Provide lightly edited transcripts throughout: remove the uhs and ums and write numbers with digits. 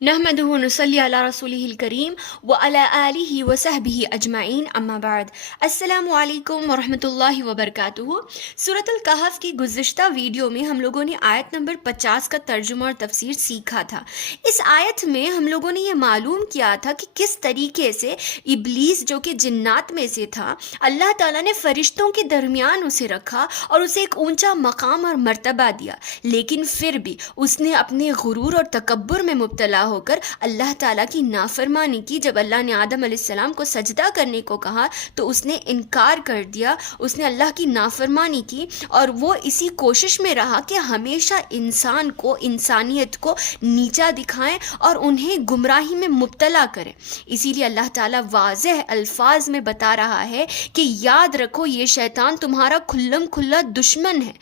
نحمده ونصلي على رسوله الكريم وعلى آله وصحبه اجمعین اما بعد۔ السلام علیکم ورحمۃ اللہ وبرکاتہ۔ سورۃ الکہف کی گزشتہ ویڈیو میں ہم لوگوں نے آیت نمبر 50 کا ترجمہ اور تفسیر سیکھا تھا۔ اس آیت میں ہم لوگوں نے یہ معلوم کیا تھا کہ کس طریقے سے ابلیس جو کہ جنات میں سے تھا، اللہ تعالیٰ نے فرشتوں کے درمیان اسے رکھا اور اسے ایک اونچا مقام اور مرتبہ دیا، لیکن پھر بھی اس نے اپنے غرور اور تکبر میں مبتلا ہو کر اللہ تعالیٰ کی نافرمانی کی۔ جب اللہ نے آدم علیہ السلام کو سجدہ کرنے کو کہا تو اس نے انکار کر دیا، اس نے اللہ کی نافرمانی کی، اور وہ اسی کوشش میں رہا کہ ہمیشہ انسان کو، انسانیت کو نیچا دکھائیں اور انہیں گمراہی میں مبتلا کریں۔ اسی لیے اللہ تعالیٰ واضح الفاظ میں بتا رہا ہے کہ یاد رکھو یہ شیطان تمہارا کھلم کھلا دشمن ہے،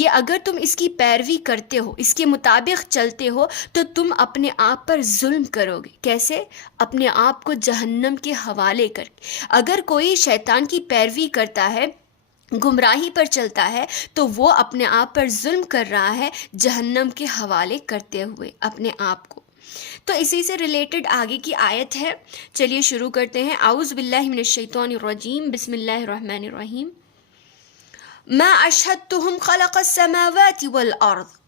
یہ اگر تم اس کی پیروی کرتے ہو، اس کے مطابق چلتے ہو تو تم اپنے آپ پر ظلم کرو گے۔ کیسے؟ اپنے آپ کو جہنم کے حوالے کر کے۔ اگر کوئی شیطان کی پیروی کرتا ہے، گمراہی پر چلتا ہے، تو وہ اپنے آپ پر ظلم کر رہا ہے، جہنم کے حوالے کرتے ہوئے اپنے آپ کو۔ تو اسی سے ریلیٹڈ آگے کی آیت ہے، چلیے شروع کرتے ہیں۔ اعوذ باللہ من الشیطان الرجیم، بسم اللہ الرحمن الرحیم۔ ما اشہدتہم خلق السماوات والارض،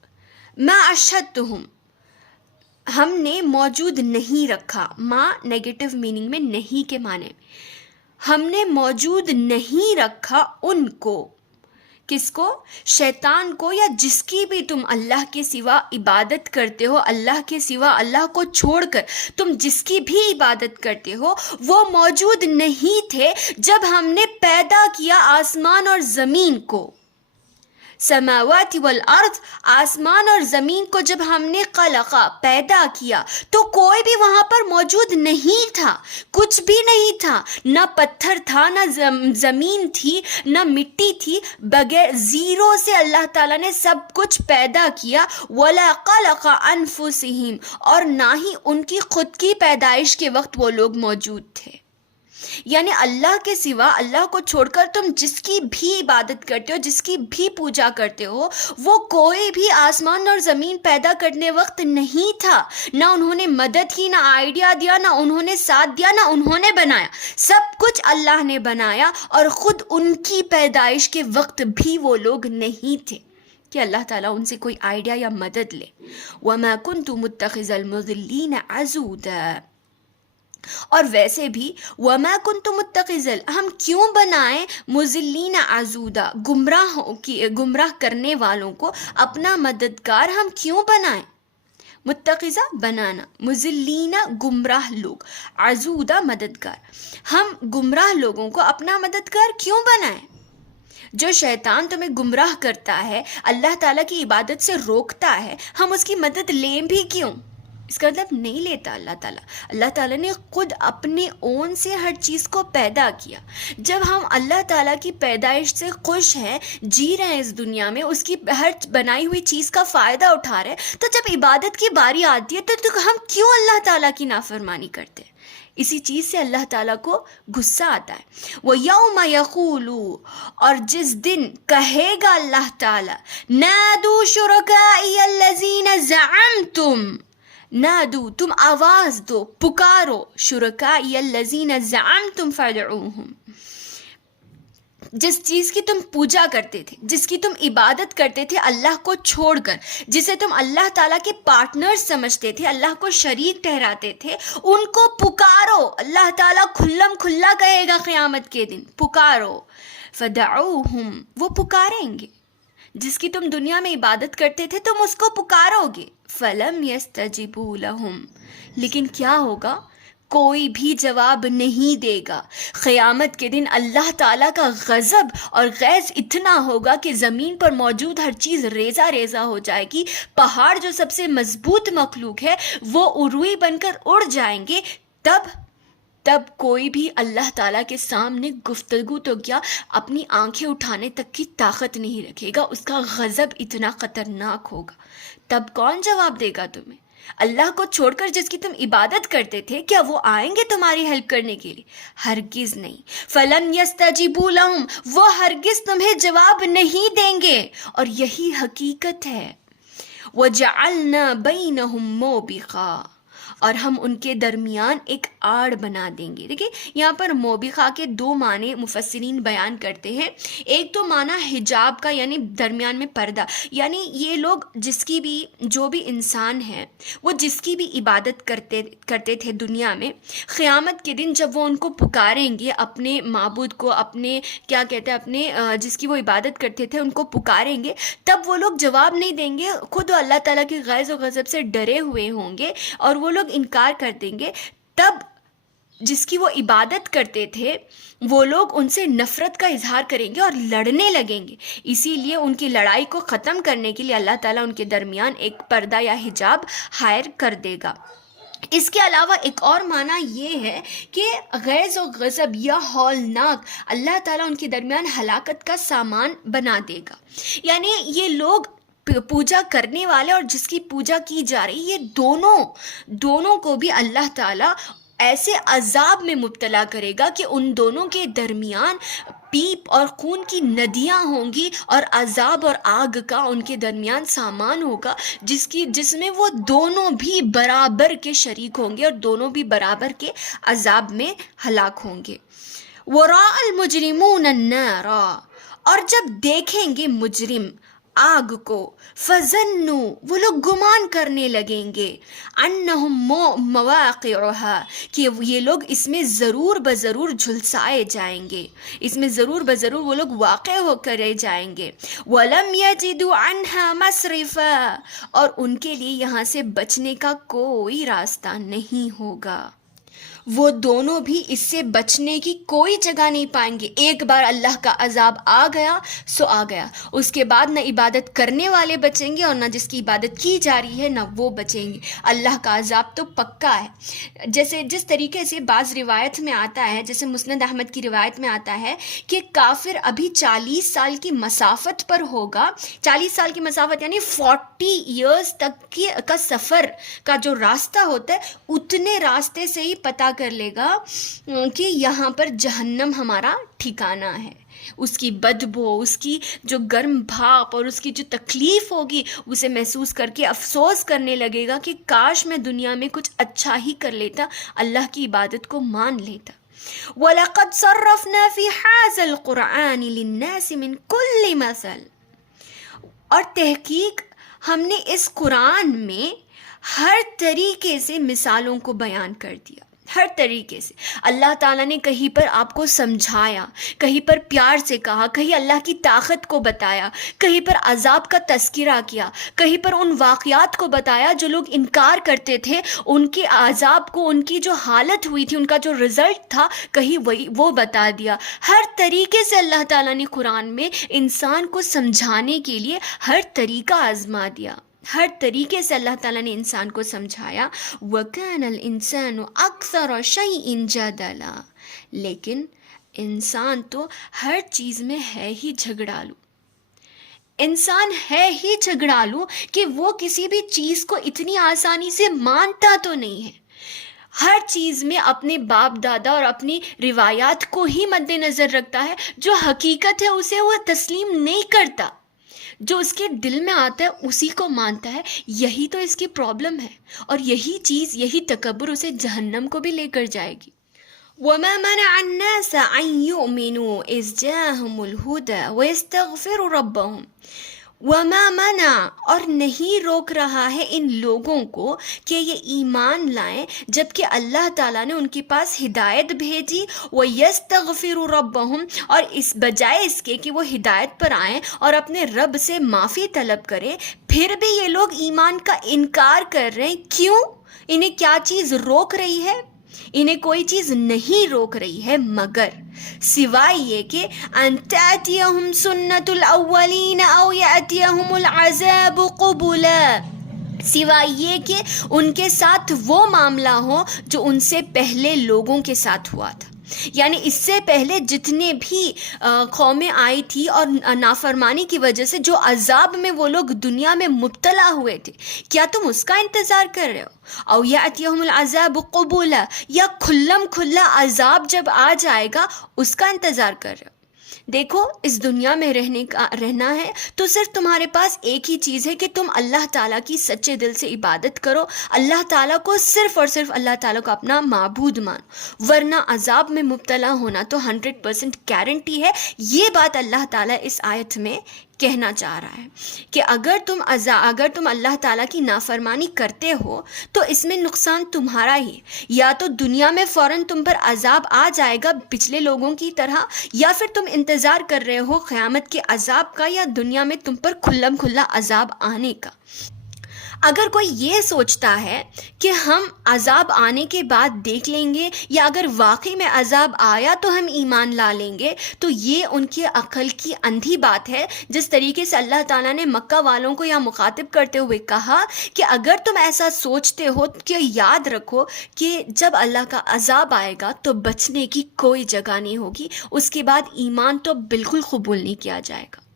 ما اشہدتہم، ہم نے موجود نہیں رکھا، ماں نیگیٹو میننگ میں نہیں کے معنی میں، ہم نے موجود نہیں رکھا ان کو، کس کو؟ شیطان کو، یا جس کی بھی تم اللہ کے سوا عبادت کرتے ہو، اللہ کے سوا، اللہ کو چھوڑ کر تم جس کی بھی عبادت کرتے ہو، وہ موجود نہیں تھے جب ہم نے پیدا کیا آسمان اور زمین کو۔ سماوات والارض، آسمان اور زمین کو جب ہم نے خلقا، پیدا کیا، تو کوئی بھی وہاں پر موجود نہیں تھا، کچھ بھی نہیں تھا، نہ پتھر تھا، نہ زمین تھی، نہ مٹی تھی، بغیر زیرو سے اللہ تعالیٰ نے سب کچھ پیدا کیا۔ ولا خلق انفسہم، اور نہ ہی ان کی خود کی پیدائش کے وقت وہ لوگ موجود تھے۔ یعنی اللہ کے سوا، اللہ کو چھوڑ کر تم جس کی بھی عبادت کرتے ہو، جس کی بھی پوجا کرتے ہو، وہ کوئی بھی آسمان اور زمین پیدا کرنے وقت نہیں تھا، نہ انہوں نے مدد کی، نہ آئیڈیا دیا، نہ انہوں نے ساتھ دیا، نہ انہوں نے بنایا، سب کچھ اللہ نے بنایا، اور خود ان کی پیدائش کے وقت بھی وہ لوگ نہیں تھے کہ اللہ تعالیٰ ان سے کوئی آئیڈیا یا مدد لے۔ وَمَا كُنْتُ مُتَّخِذَ الْمُضِلِّينَ عَضُودًا، اور ویسے بھی وَمَا كُنْتُ مُتَّخِذَ، ہم کیوں بنائیں مضلین عضودا، گمراہ کرنے والوں کو اپنا مددگار ہم کیوں بنائیں؟ متخذہ بنانا، مضلین گمراہ لوگ، عضودا مددگار، ہم گمراہ لوگوں کو اپنا مددگار کیوں بنائیں؟ جو شیطان تمہیں گمراہ کرتا ہے، اللہ تعالیٰ کی عبادت سے روکتا ہے، ہم اس کی مدد لیں بھی کیوں؟ اس کا مطلب نہیں لیتا اللہ تعالیٰ۔ اللہ تعالیٰ نے خود اپنے اون سے ہر چیز کو پیدا کیا۔ جب ہم اللہ تعالیٰ کی پیدائش سے خوش ہیں، جی رہے ہیں اس دنیا میں، اس کی ہر بنائی ہوئی چیز کا فائدہ اٹھا رہے ہیں، تو جب عبادت کی باری آتی ہے تو ہم کیوں اللہ تعالیٰ کی نافرمانی کرتے ہیں؟ اسی چیز سے اللہ تعالیٰ کو غصہ آتا ہے۔ وَيَوْمَ يَقُولُ، اور جس دن کہے گا اللہ تعالیٰ، نَادُوا شُرَكَائِيَ الَّذِينَ زَعَمْتُمْ، نادو، تم آواز دو، پکارو، شرکائی الذین زعمتم فادعوہم، جس چیز کی تم پوجا کرتے تھے، جس کی تم عبادت کرتے تھے اللہ کو چھوڑ کر، جسے تم اللہ تعالیٰ کے پارٹنر سمجھتے تھے، اللہ کو شریک ٹھہراتے تھے، ان کو پکارو۔ اللہ تعالیٰ کھلم کھلا کہے گا قیامت کے دن، پکارو۔ فدعوہم، وہ پکاریں گے، جس کی تم دنیا میں عبادت کرتے تھے تم اس کو پکارو گے۔ فلم یستجیبوا لہم، لیکن کیا ہوگا؟ کوئی بھی جواب نہیں دے گا۔ قیامت کے دن اللہ تعالیٰ کا غضب اور غیظ اتنا ہوگا کہ زمین پر موجود ہر چیز ریزہ ریزہ ہو جائے گی، پہاڑ جو سب سے مضبوط مخلوق ہے وہ روئی بن کر اڑ جائیں گے۔ تب کوئی بھی اللہ تعالیٰ کے سامنے گفتگو تو کیا، اپنی آنکھیں اٹھانے تک کی طاقت نہیں رکھے گا، اس کا غضب اتنا خطرناک ہوگا۔ تب کون جواب دے گا تمہیں؟ اللہ کو چھوڑ کر جس کی تم عبادت کرتے تھے، کیا وہ آئیں گے تمہاری ہیلپ کرنے کے لیے؟ ہرگز نہیں۔ فَلَمْ يَسْتَجِبُوا لَهُمْ، وہ ہرگز تمہیں جواب نہیں دیں گے، اور یہی حقیقت ہے۔ وَجَعَلْنَا بَيْنَهُمْ مَوْبِقًا، اور ہم ان کے درمیان ایک آڑ بنا دیں گے۔ دیکھیں یہاں پر موبقہ کے دو معنی مفسرین بیان کرتے ہیں۔ ایک تو معنی حجاب کا، یعنی درمیان میں پردہ، یعنی یہ لوگ جو بھی انسان ہیں وہ جس کی بھی عبادت کرتے تھے دنیا میں، قیامت کے دن جب وہ ان کو پکاریں گے، اپنے معبود کو، اپنے کیا کہتے ہیں، اپنے جس کی وہ عبادت کرتے تھے ان کو پکاریں گے، تب وہ لوگ جواب نہیں دیں گے، خود اللہ تعالیٰ کے غیظ و غضب سے ڈرے ہوئے ہوں گے اور وہ لوگ انکار کر دیں گے۔ تب جس کی وہ عبادت کرتے تھے وہ لوگ ان سے نفرت کا اظہار کریں گے اور لڑنے لگیں گے۔ اسی لیے ان کی لڑائی کو ختم کرنے کے لیے اللہ تعالیٰ ان کے درمیان ایک پردہ یا حجاب حائر کر دے گا۔ اس کے علاوہ ایک اور معنی یہ ہے کہ غیظ و غضب یا ہولناک، اللہ تعالیٰ ان کے درمیان ہلاکت کا سامان بنا دے گا۔ یعنی یہ لوگ پوجا کرنے والے اور جس کی پوجا کی جا رہی، یہ دونوں کو بھی اللہ تعالیٰ ایسے عذاب میں مبتلا کرے گا کہ ان دونوں کے درمیان پیپ اور خون کی ندیاں ہوں گی، اور عذاب اور آگ کا ان کے درمیان سامان ہوگا جس میں وہ دونوں بھی برابر کے شریک ہوں گے اور دونوں بھی برابر کے عذاب میں ہلاک ہوں گے۔ وَرَاءَ الْمُجْرِمُونَ النَّارَ، اور جب دیکھیں گے مجرم آگ کو، فَظَنُّوا، وہ لوگ گمان کرنے لگیں گے، أَنَّهُمْ مَوَاقِعُهَا، کہ یہ لوگ اس میں ضرور بضرور جھلسائے جائیں گے، اس میں ضرور بضرور وہ لوگ واقع ہو کرے جائیں گے۔ وَلَمْ يَجِدُوا عَنْهَا مَصْرِفًا، اور ان کے لیے یہاں سے بچنے کا کوئی راستہ نہیں ہوگا۔ وہ دونوں بھی اس سے بچنے کی کوئی جگہ نہیں پائیں گے۔ ایک بار اللہ کا عذاب آ گیا سو آ گیا، اس کے بعد نہ عبادت کرنے والے بچیں گے اور نہ جس کی عبادت کی جا رہی ہے نہ وہ بچیں گے۔ اللہ کا عذاب تو پکا ہے۔ جس طریقے سے بعض روایت میں آتا ہے، جیسے مسند احمد کی روایت میں آتا ہے کہ کافر ابھی 40 سال کی مسافت پر ہوگا۔ 40 سال کی مسافت یعنی 40 ایئرز تک کا سفر کا جو راستہ ہوتا ہے، اتنے راستے سے ہی پتہ کر لے گا کہ یہاں پر جہنم ہمارا ٹھکانہ ہے۔ اس کی بدبو، اس کی جو گرم بھاپ اور اس کی جو تکلیف ہوگی، اسے محسوس کر کے افسوس کرنے لگے گا کہ کاش میں دنیا میں کچھ اچھا ہی کر لیتا، اللہ کی عبادت کو مان لیتا۔ وَلَقَدْ صَرَّفْنَا فِي هَذَا الْقُرْآنِ لِلنَّاسِ مِنْ كُلِّ مَثَلٍ، اور تحقیق ہم نے اس قرآن میں ہر طریقے سے مثالوں کو بیان کر دیا، ہر طریقے سے۔ اللہ تعالیٰ نے کہیں پر آپ کو سمجھایا، کہیں پر پیار سے کہا، کہیں اللہ کی طاقت کو بتایا، کہیں پر عذاب کا تذکرہ کیا، کہیں پر ان واقعات کو بتایا جو لوگ انکار کرتے تھے، ان کے عذاب کو، ان کی جو حالت ہوئی تھی، ان کا جو رزلٹ تھا، کہیں وہ بتا دیا۔ ہر طریقے سے اللہ تعالیٰ نے قرآن میں انسان کو سمجھانے کے لیے ہر طریقہ آزما دیا، ہر طریقے سے اللہ تعالیٰ نے انسان کو سمجھایا۔ وَكَانَ الْإِنسَانُ أَكْثَرَ شَيْءٍ جَدَلًا، لیکن انسان تو ہر چیز میں ہے ہی جھگڑالو۔ انسان ہے ہی جھگڑالو کہ وہ کسی بھی چیز کو اتنی آسانی سے مانتا تو نہیں ہے۔ ہر چیز میں اپنے باپ دادا اور اپنی روایات کو ہی مد نظر رکھتا ہے، جو حقیقت ہے اسے وہ تسلیم نہیں کرتا، جو اس کے دل میں آتا ہے اسی کو مانتا ہے۔ یہی تو اس کی پرابلم ہے، اور یہی چیز، یہی تکبر اسے جہنم کو بھی لے کر جائے گی۔ وَمَا مَنَعَ النَّاسَ أَن يُؤْمِنُوا إِذْ جَاءَهُمُ الْهُدَى وَيَسْتَغْفِرُوا رَبَّهُمْ۔ وَمَا مَنَعَ، اور نہیں روک رہا ہے ان لوگوں کو کہ یہ ایمان لائیں جبکہ اللہ تعالیٰ نے ان کے پاس ہدایت بھیجی، وَيَسْتَغْفِرُوا رَبَّهُمْ، اور اس بجائے اس کے کہ وہ ہدایت پر آئیں اور اپنے رب سے معافی طلب کریں، پھر بھی یہ لوگ ایمان کا انکار کر رہے ہیں۔ کیوں؟ انہیں کیا چیز روک رہی ہے؟ انہیں کوئی چیز نہیں روک رہی ہے مگر سوائے یہ کہ ان تأتیہم سنت الاولین او یأتیہم العذاب قبلا، سوائے یہ کہ ان کے ساتھ وہ معاملہ ہو جو ان سے پہلے لوگوں کے ساتھ ہوا تھا۔ یعنی اس سے پہلے جتنے بھی قومیں آئی تھی اور نافرمانی کی وجہ سے جو عذاب میں وہ لوگ دنیا میں مبتلا ہوئے تھے، کیا تم اس کا انتظار کر رہے ہو؟ او یاتیہم العذاب قبولا، یا کھلم کھلا عذاب جب آ جائے گا اس کا انتظار کر رہے ہو؟ دیکھو اس دنیا میں رہنا ہے تو صرف تمہارے پاس ایک ہی چیز ہے کہ تم اللہ تعالیٰ کی سچے دل سے عبادت کرو، اللہ تعالیٰ کو صرف اور صرف اللہ تعالیٰ کو اپنا معبود مانو، ورنہ عذاب میں مبتلا ہونا تو 100% گارنٹی ہے۔ یہ بات اللہ تعالیٰ اس آیت میں کہنا چاہ رہا ہے کہ اگر تم اللہ تعالیٰ کی نافرمانی کرتے ہو تو اس میں نقصان تمہارا ہی، یا تو دنیا میں فوراً تم پر عذاب آ جائے گا پچھلے لوگوں کی طرح، یا پھر تم انتظار کر رہے ہو قیامت کے عذاب کا یا دنیا میں تم پر کھلم کھلا عذاب آنے کا۔ اگر کوئی یہ سوچتا ہے کہ ہم عذاب آنے کے بعد دیکھ لیں گے، یا اگر واقعی میں عذاب آیا تو ہم ایمان لا لیں گے، تو یہ ان کی عقل کی اندھی بات ہے۔ جس طریقے سے اللہ تعالیٰ نے مکہ والوں کو یا مخاطب کرتے ہوئے کہا کہ اگر تم ایسا سوچتے ہو کہ یاد رکھو کہ جب اللہ کا عذاب آئے گا تو بچنے کی کوئی جگہ نہیں ہوگی، اس کے بعد ایمان تو بالکل قبول نہیں کیا جائے گا۔